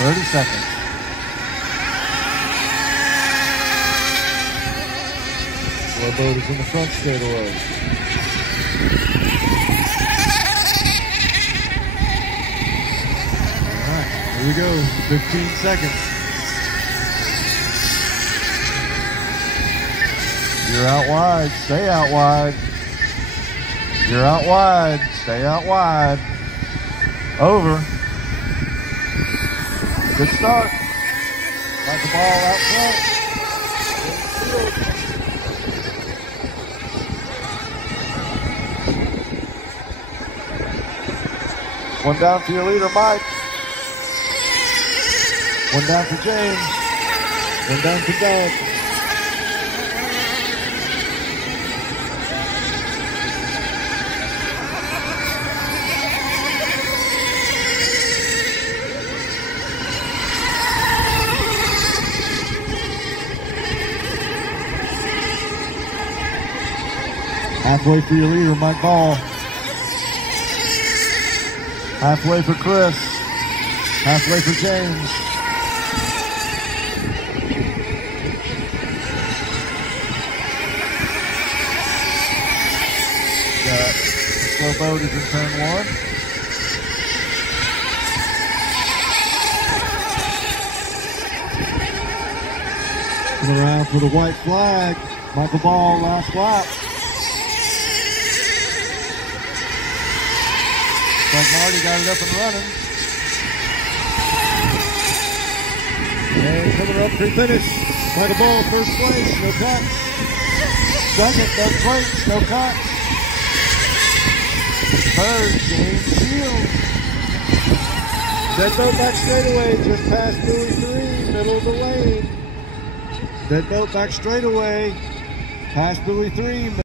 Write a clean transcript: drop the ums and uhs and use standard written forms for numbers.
30 seconds. Slow boat is in the front straightaway. All right, here we go. 15 seconds. You're out wide. Stay out wide. You're out wide. Stay out wide. Over. Good start. Got the ball out front. One down for your leader, Mike. One down for James. One down for Doug. Halfway for your leader, Mike Ball. Halfway for Chris. Halfway for James. Got slow boat is in turn one. Coming around for the white flag. Michael Ball, last lap. Doug Marty got it up and running. And coming up pre-finish, Michael Ball, first place, no cuts. Second, Doug Plates, no cuts. Third, James Shields. Dead boat back straightaway, just past buoy 3, middle of the lane. Dead boat back straightaway, past buoy 3.